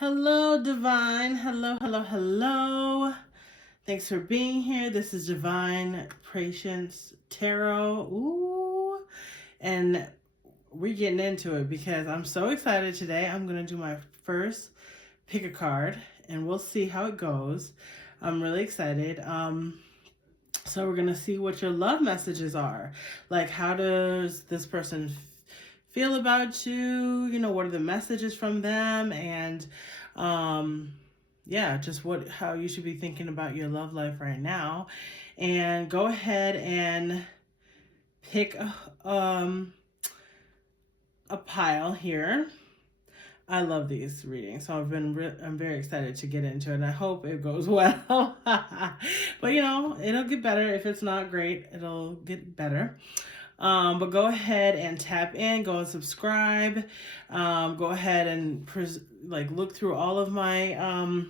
Hello, Divine. Hello, hello, hello. Thanks for being here. This is Divine Patience Tarot. Ooh. And we're getting into it because I'm so excited today. I'm going to do my first pick a card and we'll see how it goes. I'm really excited. So we're going to see what your love messages are. Like, how does this person feel about you? You know, what are the messages from them? And yeah, just how you should be thinking about your love life right now. And go ahead and pick a pile here. I love these readings, so I'm very excited to get into it, and I hope it goes well. But you know, it'll get better. If it's not great, it'll get better. But go ahead and tap in, go and subscribe. Go ahead and look through all of my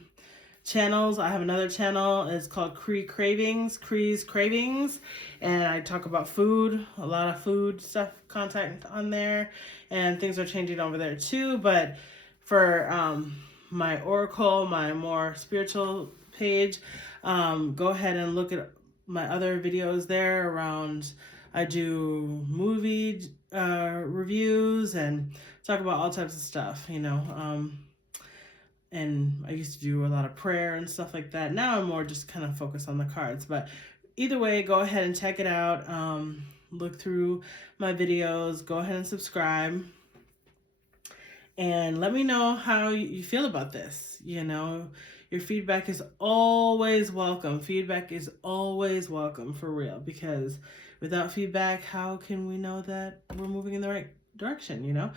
channels. I have another channel. It's called Cree's Cravings, and I talk about food, a lot of food stuff, content on there, and things are changing over there too. But for my oracle, my more spiritual page, go ahead and look at my other videos there around. I do movie reviews and talk about all types of stuff, you know. And I used to do a lot of prayer and stuff like that. Now I'm more just kind of focused on the cards. But either way, go ahead and check it out. Look through my videos. Go ahead and subscribe. And let me know how you feel about this. You know, your feedback is always welcome. Feedback is always welcome, for real. Because without feedback, how can we know that we're moving in the right direction, you know?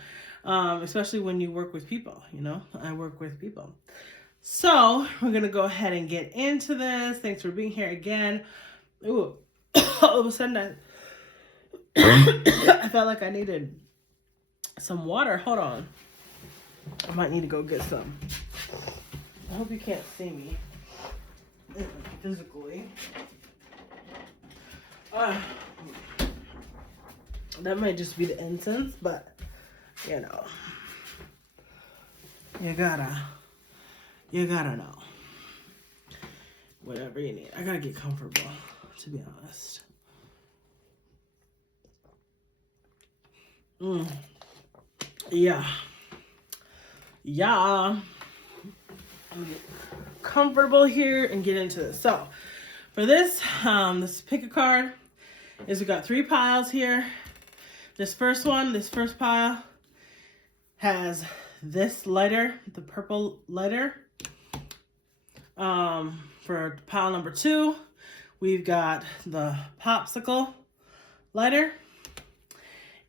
Especially when you work with people, you know? I work with people. So we're going to go ahead and get into this. Thanks for being here again. Ooh, all of a sudden I felt like I needed some water. Hold on. I might need to go get some. I hope you can't see me physically. That might just be the incense, but you know, you gotta know whatever you need. I gotta get comfortable, to be honest. Yeah. I'm gonna get comfortable here and get into this. So for this, this pick a card is we got 3 piles here. This first pile has this lighter, the purple lighter. For pile number 2, we've got the popsicle lighter.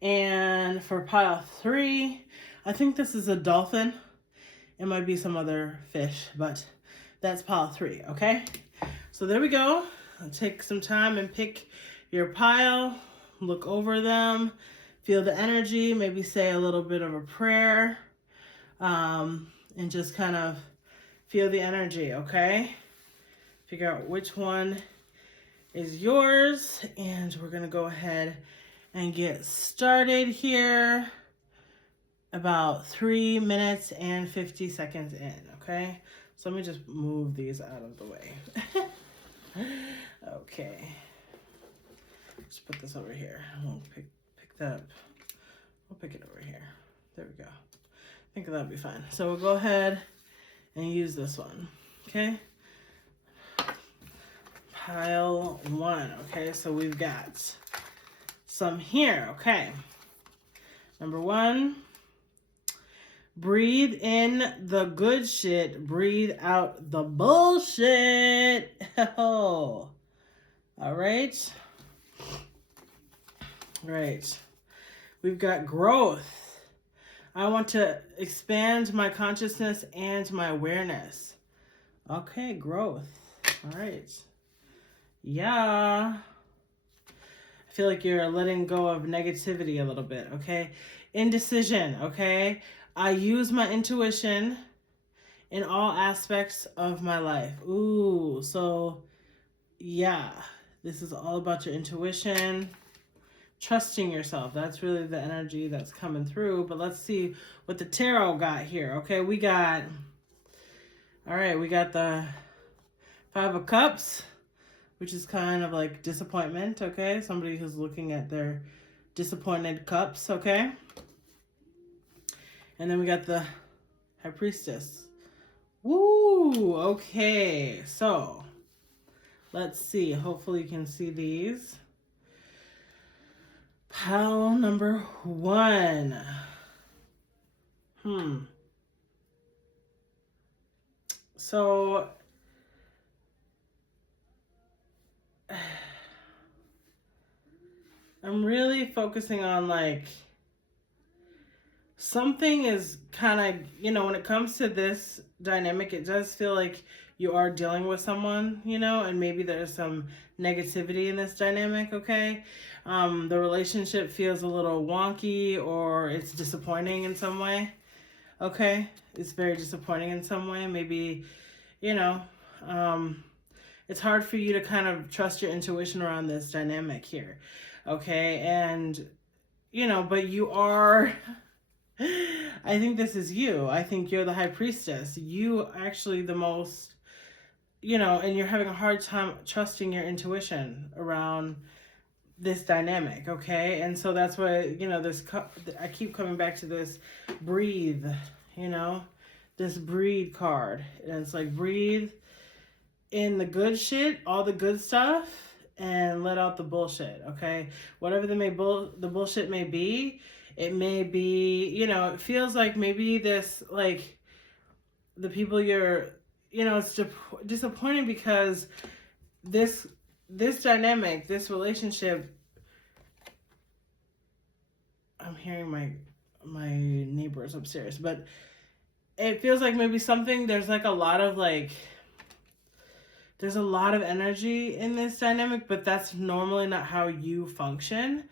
And for pile 3, I think this is a dolphin. It might be some other fish, but that's pile 3, okay? So there we go. I'll take some time and pick your pile, look over them, feel the energy, maybe say a little bit of a prayer, and just kind of feel the energy, okay? Figure out which one is yours, and we're gonna go ahead and get started here. About 3 minutes and 50 seconds in, okay? So let me just move these out of the way. Okay. Just put this over here. I'll pick that up. I'll pick it over here. There we go. I think that'll be fine. So we'll go ahead and use this one, okay? Pile 1, okay? So we've got some here, okay? Number 1, breathe in the good shit, breathe out the bullshit. Oh, all right. Right. We've got growth. I want to expand my consciousness and my awareness. Okay, growth. All right. Yeah. I feel like you're letting go of negativity a little bit, okay? Indecision, okay? I use my intuition in all aspects of my life. Ooh, so yeah, this is all about your intuition, trusting yourself. That's really the energy that's coming through. But let's see what the tarot got here. Okay, we got All right, we got the Five of Cups, which is kind of like disappointment, okay? Somebody who's looking at their disappointed cups, okay? And then we got the High Priestess. Woo! Okay, so let's see. Hopefully you can see these. Pile number 1. So I'm really focusing on like something is kind of, when it comes to this dynamic, it does feel like you are dealing with someone, and maybe there's some negativity in this dynamic, okay? The relationship feels a little wonky or it's disappointing in some way, okay? It's very disappointing in some way. Maybe, it's hard for you to kind of trust your intuition around this dynamic here, okay? And, but you are... I think this is you. I think you're the High Priestess. You actually the most, and you're having a hard time trusting your intuition around this dynamic, okay? And so that's why, I keep coming back to this breathe, this breathe card. And it's like breathe in the good shit, all the good stuff, and let out the bullshit, okay? Whatever the bullshit may be, it may be, it feels like maybe this, like, the people you're, it's disappointing because this dynamic, this relationship, I'm hearing my neighbors upstairs, but it feels like maybe there's like a lot of like, there's a lot of energy in this dynamic, but that's normally not how you function.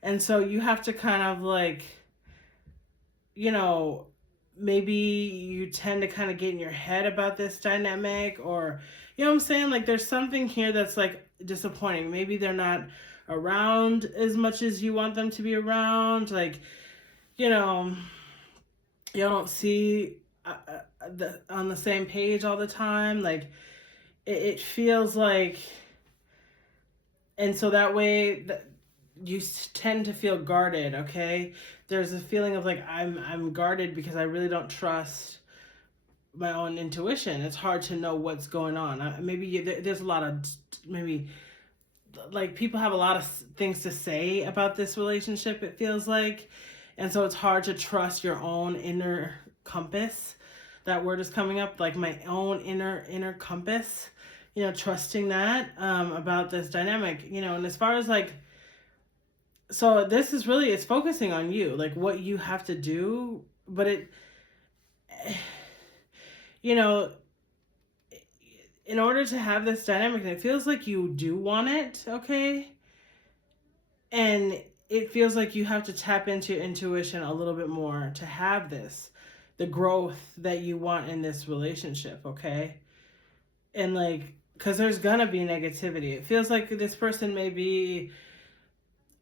And so you have to kind of like, maybe you tend to kind of get in your head about this dynamic, or, what I'm saying? Like there's something here that's like disappointing. Maybe they're not around as much as you want them to be around. Like, you don't see on the same page all the time. Like it feels like, and so that way you tend to feel guarded, okay? There's a feeling of like, I'm guarded because I really don't trust my own intuition. It's hard to know what's going on. Maybe there's a lot of, maybe, like, people have a lot of things to say about this relationship, it feels like. And so it's hard to trust your own inner compass. That word is coming up, like my own inner compass, trusting that about this dynamic, and as far as like, so this is really, it's focusing on you, like what you have to do, but it, in order to have this dynamic, and it feels like you do want it, okay? And it feels like you have to tap into your intuition a little bit more to have the growth that you want in this relationship, okay? And like, because there's gonna be negativity. It feels like this person may be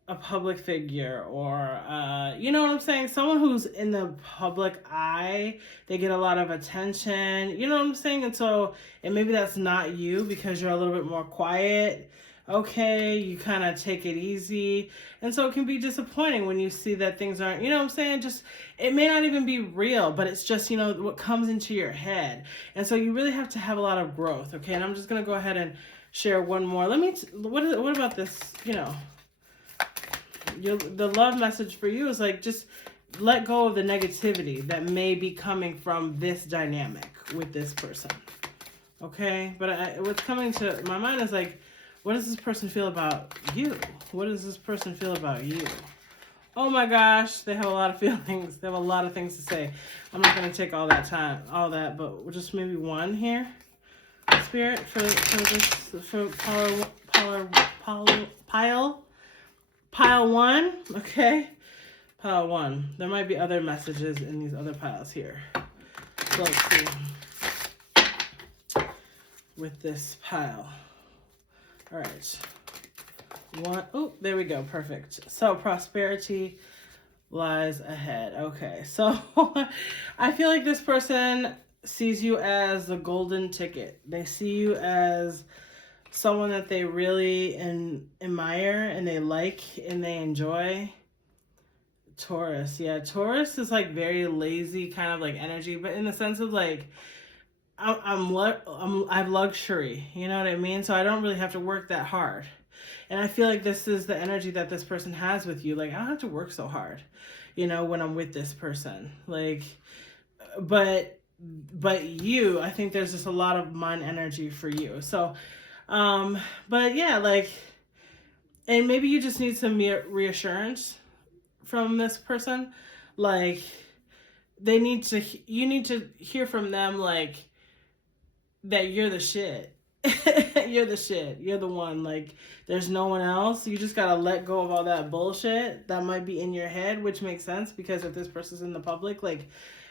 a public figure, or you know what I'm saying, someone who's in the public eye. They get a lot of attention, you know what I'm saying? And so, and maybe that's not you because you're a little bit more quiet, okay? You kind of take it easy, and so it can be disappointing when you see that things aren't, you know what I'm saying, just, it may not even be real, but it's just, what comes into your head. And so you really have to have a lot of growth, okay? And I'm just gonna go ahead and share one more. What about this, the love message for you is like, just let go of the negativity that may be coming from this dynamic with this person, okay? But what's coming to my mind is like, what does this person feel about you? What does this person feel about you? Oh my gosh, they have a lot of feelings. They have a lot of things to say. I'm not going to take all that, but just maybe one here. Spirit, for pile one, okay? Pile one. There might be other messages in these other piles here. So let's see. With this pile. All right. One. Oh, there we go. Perfect. So prosperity lies ahead. Okay. So I feel like this person sees you as the golden ticket. They see you as someone that they really admire and they like and they enjoy. Taurus, yeah, Taurus is like very lazy kind of like energy, but in the sense of like I have luxury, you know what I mean? So I don't really have to work that hard, and I feel like this is the energy that this person has with you. Like I don't have to work so hard, you know, when I'm with this person. Like, but you, I think there's just a lot of mind energy for you. So, but yeah, like, and maybe you just need some reassurance from this person. Like you need to hear from them like that you're the shit. You're the shit. You're the one. Like there's no one else. You just gotta let go of all that bullshit that might be in your head, which makes sense because if this person's in the public, like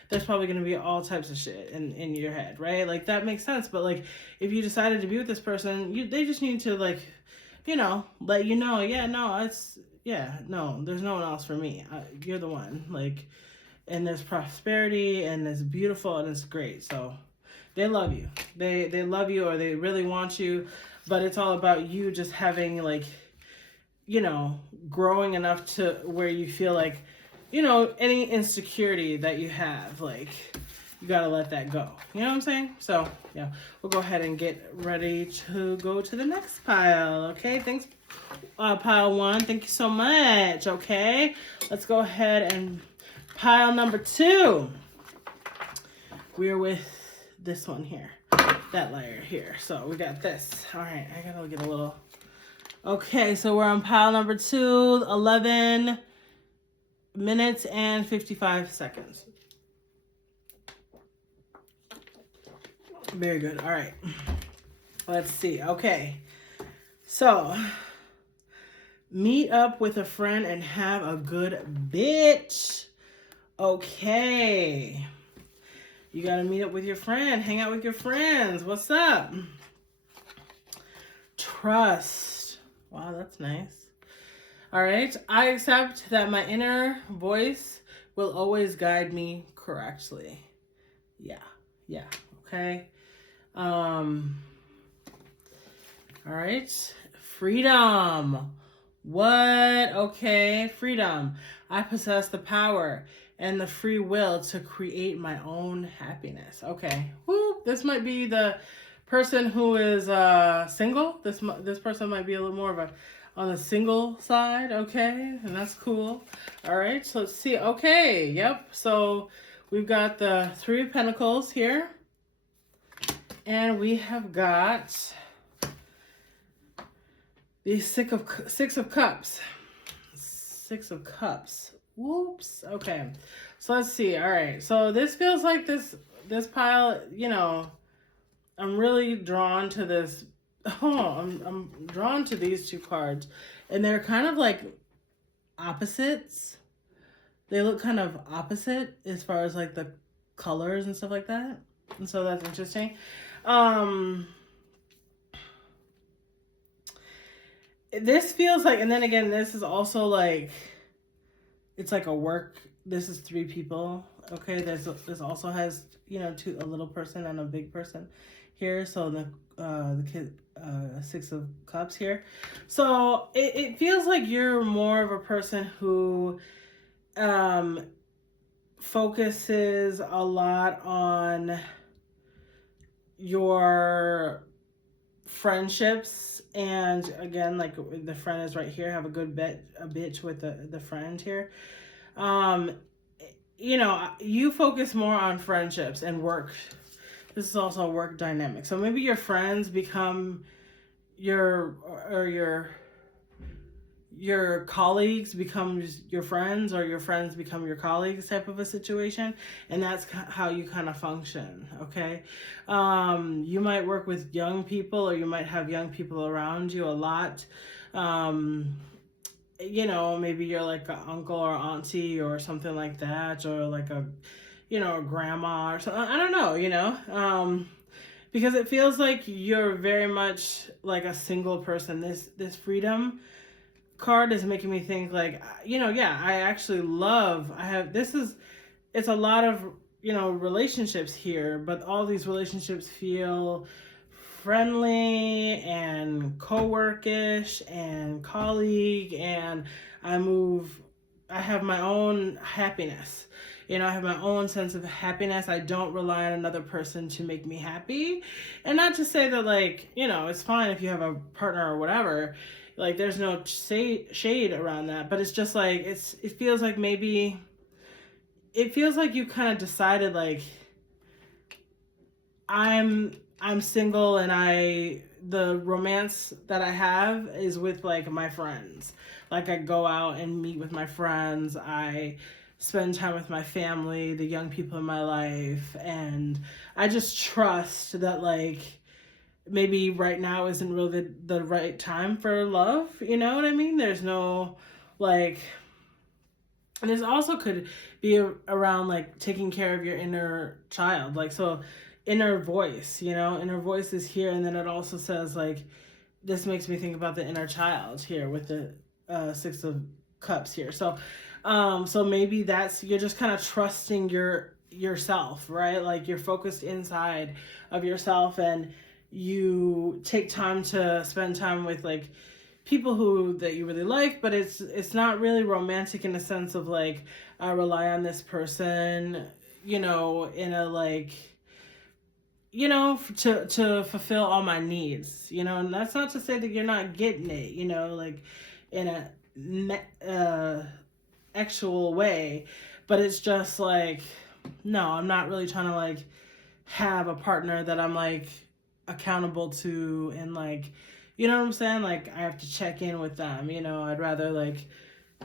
there's probably gonna be all types of shit in your head, right? Like that makes sense. But like if you decided to be with this person, they just need to like, you know, let you know, yeah, no, there's no one else for me. You're the one. Like, and there's prosperity and it's beautiful and it's great. So they love you. They love you or they really want you, but it's all about you just having like, you know, growing enough to where you feel like, you know, any insecurity that you have, like you gotta let that go. You know what I'm saying? So yeah, we'll go ahead and get ready to go to the next pile. Okay, thanks, pile 1. Thank you so much. Okay, let's go ahead and pile number 2. We're with this one here, that layer here. So we got this. All right, I gotta get a little. Okay, so we're on pile number 2, 11 minutes and 55 seconds. Very good. All right. Let's see. Okay. So, meet up with a friend and have a good bitch. Okay. You got to meet up with your friend. Hang out with your friends. What's up? Trust. Wow, that's nice. All right. I accept that my inner voice will always guide me correctly. Yeah. Okay. All right. Freedom. What? Okay. Freedom. I possess the power and the free will to create my own happiness. Okay. Woo. This might be the person who is single. This person might be a little more of on the single side. Okay. And that's cool. All right. So let's see. Okay. Yep. So we've got the 3 of Pentacles here. And we have got the 6 of Cups. 6 of Cups. Whoops. Okay. So let's see. All right. So this feels like this pile, you know, I'm really drawn to this. I'm drawn to these 2 cards. And they're kind of like opposites. They look kind of opposite as far as like the colors and stuff like that. And so that's interesting. This feels like, and then again, this is also like, it's like a work. This is 3 people. Okay. This also has, you know, a little person and a big person here. So the kid, 6 of Cups here. So it feels like you're more of a person who, focuses a lot on your friendships, and again, like the friend is right here, have a good bitch with the friend here. You know, you focus more on friendships and work. This is also a work dynamic. So maybe your friends become your colleagues become your friends, or your friends become your colleagues type of a situation. And that's how you kind of function. Okay. You might work with young people, or you might have young people around you a lot. You know, maybe you're like an uncle or auntie or something like that, or like a, you know, a grandma or something. I don't know, you know, because it feels like you're very much like a single person. This freedom card is making me think like, you know, yeah, it's a lot of, relationships here, but all these relationships feel friendly and co-workish and colleague, and I have my own happiness. I have my own sense of happiness. I don't rely on another person to make me happy. And not to say that, like, it's fine if you have a partner or whatever. Like, there's no shade around that. But it's just like, it feels like maybe, it feels like you kind of decided, like, I'm single, and the romance that I have is with, like, my friends. Like, I go out and meet with my friends. I spend time with my family, the young people in my life, and I just trust that, like, maybe right now isn't really the right time for love. You know what I mean? There's no, like, and there's also could be around, like, taking care of your inner child. Like, so inner voice, inner voice is here. And then it also says, like, this makes me think about the inner child here with the Six of Cups here. So maybe you're just kind of trusting yourself, right? Like, you're focused inside of yourself, and you take time to spend time with, like, people that you really like, but it's not really romantic in the sense of, like, I rely on this person, in a, like, to fulfill all my needs, and that's not to say that you're not getting it, like, in a actual way, but it's just like, no, I'm not really trying to, like, have a partner that I'm, like, accountable to, and, like, you know what I'm saying? Like, I have to check in with them, I'd rather, like,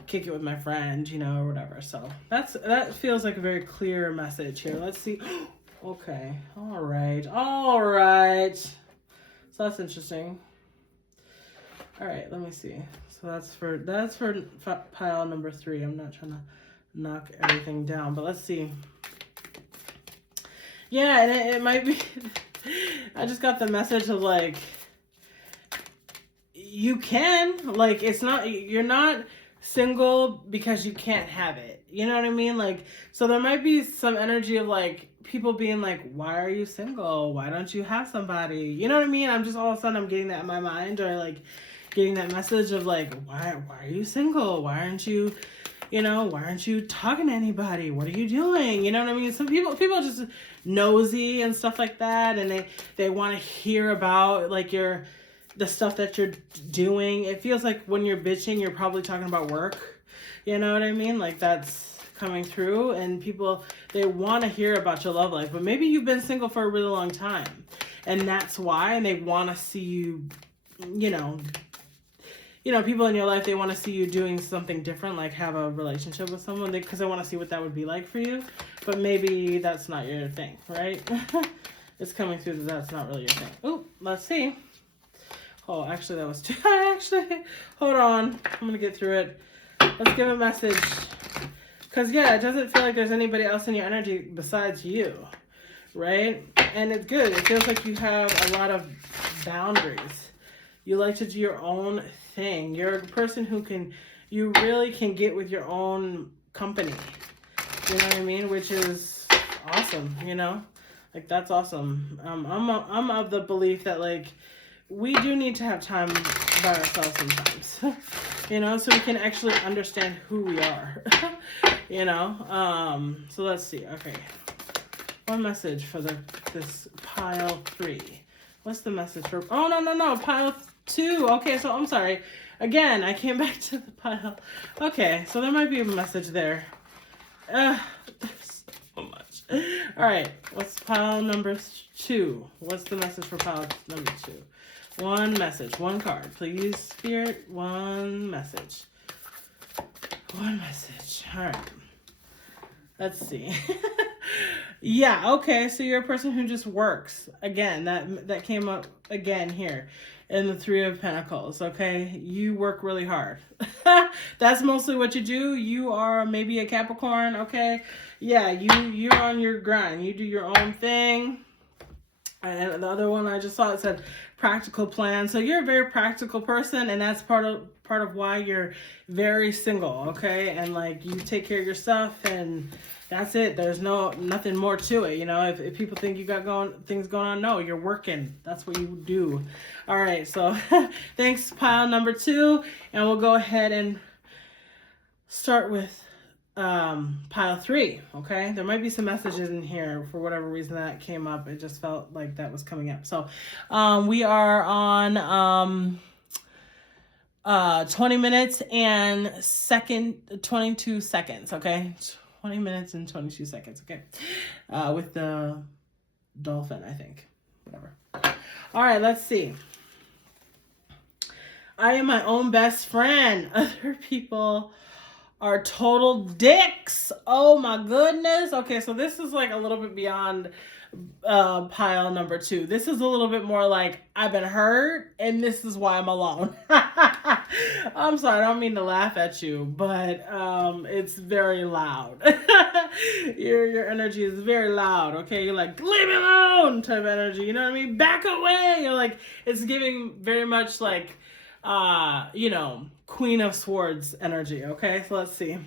kick it with my friend, or whatever. So that feels like a very clear message here. Let's see. Okay. All right. So that's interesting. All right, let me see. So that's for pile number 3. I'm not trying to knock everything down, but let's see. Yeah, and it might be, I just got the message of, like, you can, like, you're not single because you can't have it. You know what I mean? Like, so there might be some energy of, like, people being like, why are you single? Why don't you have somebody? You know what I mean? I'm just, all of a sudden, I'm getting that in my mind, or, like, getting that message of, like, why are you single? Why aren't you talking to anybody? What are you doing? You know what I mean? Some people are just nosy and stuff like that, and they want to hear about, like, the stuff that you're doing. It feels like when you're bitching, you're probably talking about work. You know what I mean? Like, that's coming through, and people, they want to hear about your love life, but maybe you've been single for a really long time, and that's why, and they want to see you, people in your life, they want to see you doing something different, like have a relationship with someone, because they want to see what that would be like for you, but maybe that's not your thing, right? It's coming through that that's not really your thing. Oh, let's see. Oh, actually, that was too... hold on. I'm going to get through it. Let's give a message. Because, yeah, it doesn't feel like there's anybody else in your energy besides you, right? And it's good. It feels like you have a lot of boundaries. You like to do your own thing. You're a person you really can get with your own company. You know what I mean? Which is awesome, Like, that's awesome. I'm of the belief that, like, we do need to have time by ourselves sometimes, so we can actually understand who we are, So let's see. Okay. One message for this pile 3. What's the message for, oh, no, pile 2. Okay, so I'm sorry. Again, I came back to the pile. Okay, so there might be a message there. There's so much. All right, what's pile number 2? What's the message for pile number 2? One message, one card. Please, Spirit, one message. One message. All right. Let's see. Yeah, okay, so you're a person who just works. Again, that came up again here in the 3 of Pentacles, okay? You work really hard. That's mostly what you do. You are maybe a Capricorn, okay? Yeah, you're on your grind. You do your own thing. And the other one I just saw, it said, practical plan. So you're a very practical person, and that's part of why you're very single, okay? And like you take care of your stuff, and that's it. There's nothing more to it, you know. If people think you got things going on, no, you're working. That's what you do. All right, so thanks, pile number 2, and we'll go ahead and start with pile 3. Okay, there might be some messages in here for whatever reason that came up. It just felt like that was coming up. So we are on 20 minutes and 22 seconds. Okay, 20 minutes and 22 seconds. Okay, with the dolphin, I think. Whatever. All right, let's see. I am my own best friend. Other people are total dicks. Oh my goodness. Okay, so this is like a little bit beyond pile number 2. This is a little bit more like I've been hurt and this is why I'm alone. I'm sorry, I don't mean to laugh at you, but it's very loud. Your energy is very loud. Okay, you're like, leave me alone type of energy. You know what I mean? Back away. You're like, it's giving very much like Queen of Swords energy. Okay, so let's see.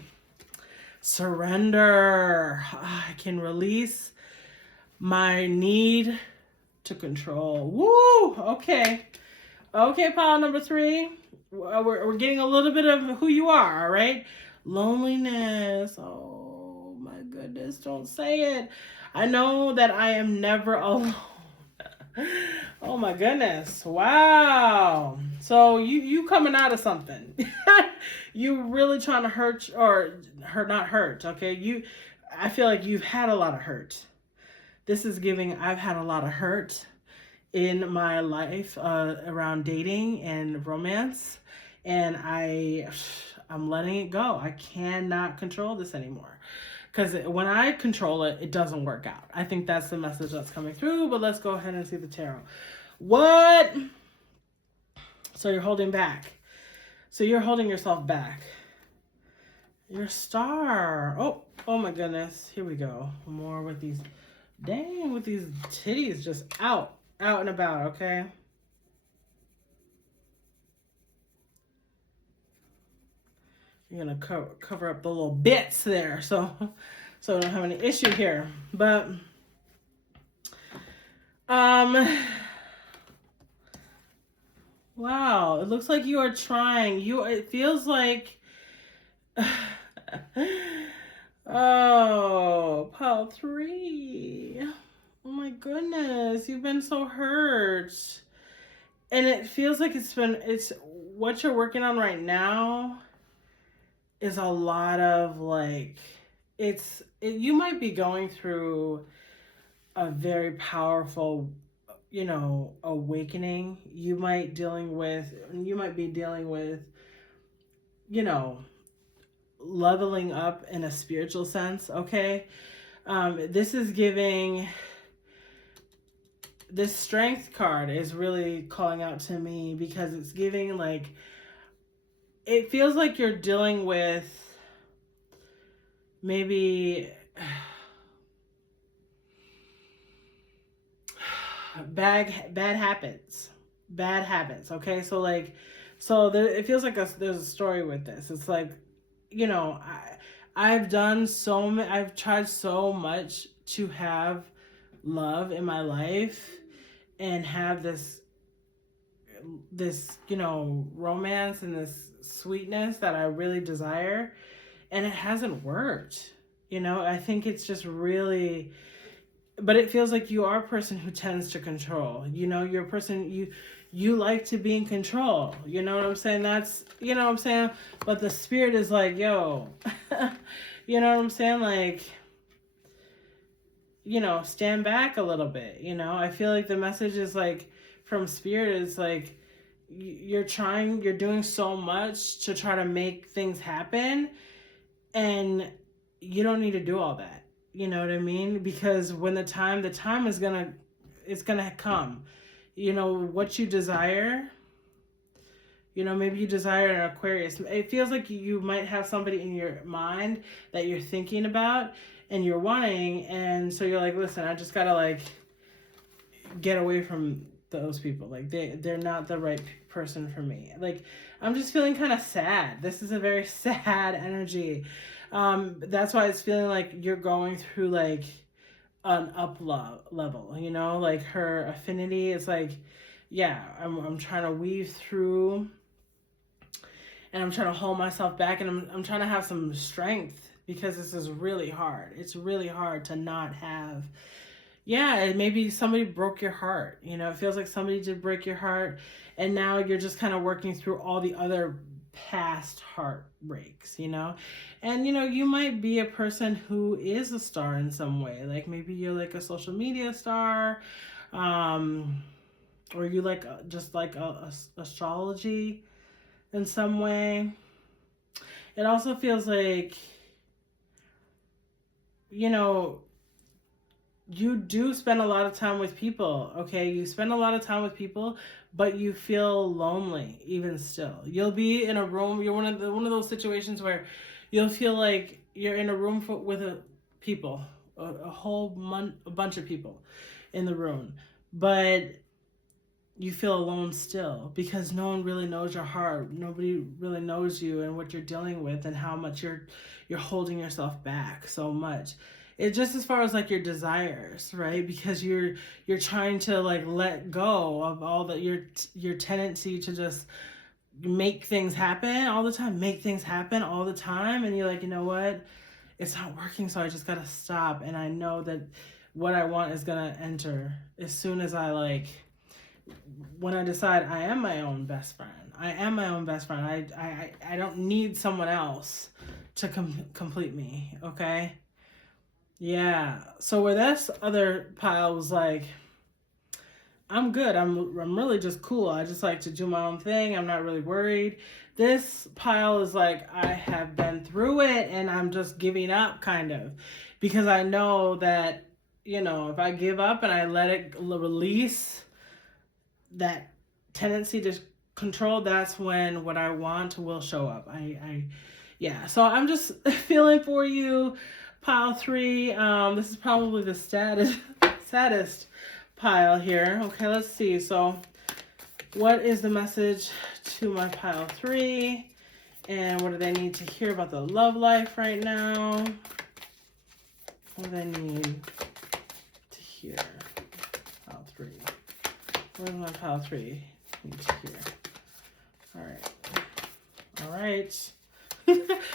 Surrender. I can release my need to control. Woo! Okay, pile number 3. We're getting a little bit of who you are, all right? Loneliness. Oh my goodness, don't say it. I know that I am never alone. Oh my goodness. Wow. So you coming out of something. You really trying to hurt not hurt, okay? I feel like you've had a lot of hurt. This is giving I've had a lot of hurt in my life around dating and romance, and I'm letting it go. I cannot control this anymore. Because when I control it, it doesn't work out. I think that's the message that's coming through, but let's go ahead and see the tarot. What? So you're holding back. So you're holding yourself back. Your star. Oh my goodness. Here we go. More with these, with these titties just out and about, okay? You're going to cover up the little bits there so I don't have any issue here. But wow, it looks like you are trying. It feels like oh, pile 3. Oh my goodness, you've been so hurt. And it feels like it's what you're working on right now is a lot of like, you might be going through a very powerful, awakening. You might be dealing with, leveling up in a spiritual sense, okay? This is giving, this strength card is really calling out to me because it's giving like, it feels like you're dealing with maybe bad habits, okay? So it feels like there's a story with this. It's like, I've tried so much to have love in my life and have this romance and this sweetness that I really desire, and it hasn't worked. I think it's just really, but it feels like you are a person who tends to control. You're a person, you like to be in control. You know what I'm saying? That's, what I'm saying? But the spirit is like, yo, you know what I'm saying? Like, stand back a little bit. I feel like the message is like, from spirit is like, you're doing so much to try to make things happen, and you don't need to do all that. You know what I mean? Because when the time is it's gonna come. What you desire, maybe you desire an Aquarius. It feels like you might have somebody in your mind that you're thinking about and you're wanting, and so you're like, listen, I just gotta like get away from those people. Like they're not the right person for me. Like I'm just feeling kind of sad. This is a very sad energy. That's why it's feeling like you're going through like an level, you know, like her affinity is like, yeah, I'm trying to weave through and I'm trying to hold myself back, and I'm trying to have some strength because this is really hard. It's really hard to not have, yeah, maybe somebody broke your heart. You know, it feels like somebody did break your heart, and now you're just kind of working through all the other past heartbreaks, you know? And, you know, you might be a person who is a star in some way. Like maybe you're like a social media star, or you like just like astrology in some way. It also feels like, you know, you do spend a lot of time with people, okay? You spend a lot of time with people, but you feel lonely even still. You'll be in a room, you're one of those situations where you'll feel like you're in a room with people, a bunch of people in the room, but you feel alone still because no one really knows your heart. Nobody really knows you and what you're dealing with and how much you're holding yourself back so much. It's just as far as like your desires, right? Because you're trying to like let go of all that your tendency to just make things happen all the time, make things happen all the time, and you're like, you know what? It's not working, so I just gotta stop. And I know that what I want is gonna enter as soon as when I decide I am my own best friend. I am my own best friend. I don't need someone else to complete me, okay? Yeah. So where this other pile was like, I'm good. I'm really just cool. I just like to do my own thing. I'm not really worried. This pile is like, I have been through it and I'm just giving up kind of, because I know that, you know, if I give up and I let it release that tendency to control, that's when what I want will show up. Yeah. So I'm just feeling for you, pile 3. This is probably the saddest pile here. Okay, let's see. So what is the message to my pile 3? And what do they need to hear about the love life right now? What do they need to hear? Pile 3. What does my pile 3 need to hear? All right.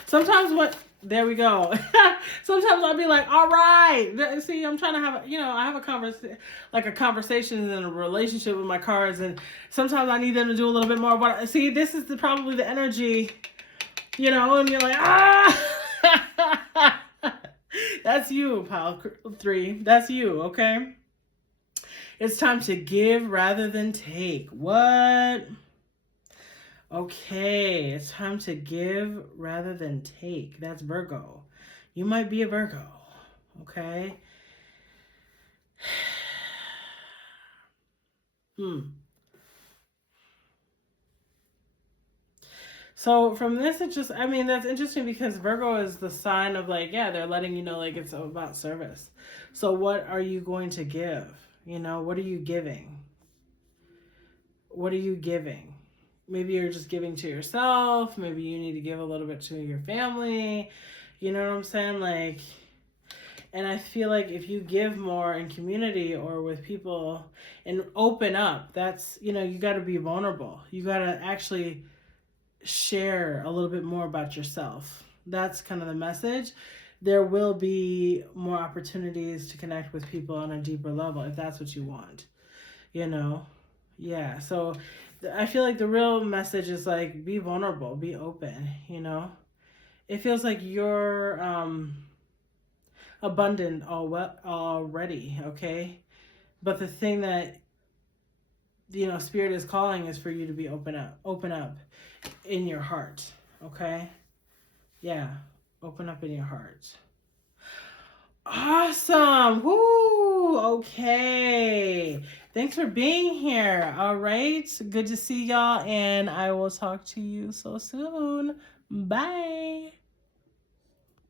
Sometimes there we go. Sometimes I'll be like, all right. See, I'm trying to have, I have a conversation and a relationship with my cards, and sometimes I need them to do a little bit more. But see, this is probably the energy, and you're like, ah, that's you, pile 3. That's you, okay? It's time to give rather than take. What? Okay, it's time to give rather than take. That's Virgo. You might be a Virgo, okay? So from this, that's interesting because Virgo is the sign of like, yeah, they're letting you know like it's about service. So what are you going to give? What are you giving? What are you giving? Maybe you're just giving to yourself. Maybe you need to give a little bit to your family. You know what I'm saying? Like, and I feel like if you give more in community or with people and open up, that's, you got to be vulnerable. You got to actually share a little bit more about yourself. That's kind of the message. There will be more opportunities to connect with people on a deeper level if that's what you want. Yeah. So I feel like the real message is like, be vulnerable, be open, It feels like you're abundant already, okay? But the thing that, Spirit is calling is for you to be open up in your heart, okay? Yeah, open up in your heart. Awesome. Woo. Okay. Thanks for being here. All right. Good to see y'all, and I will talk to you so soon. Bye.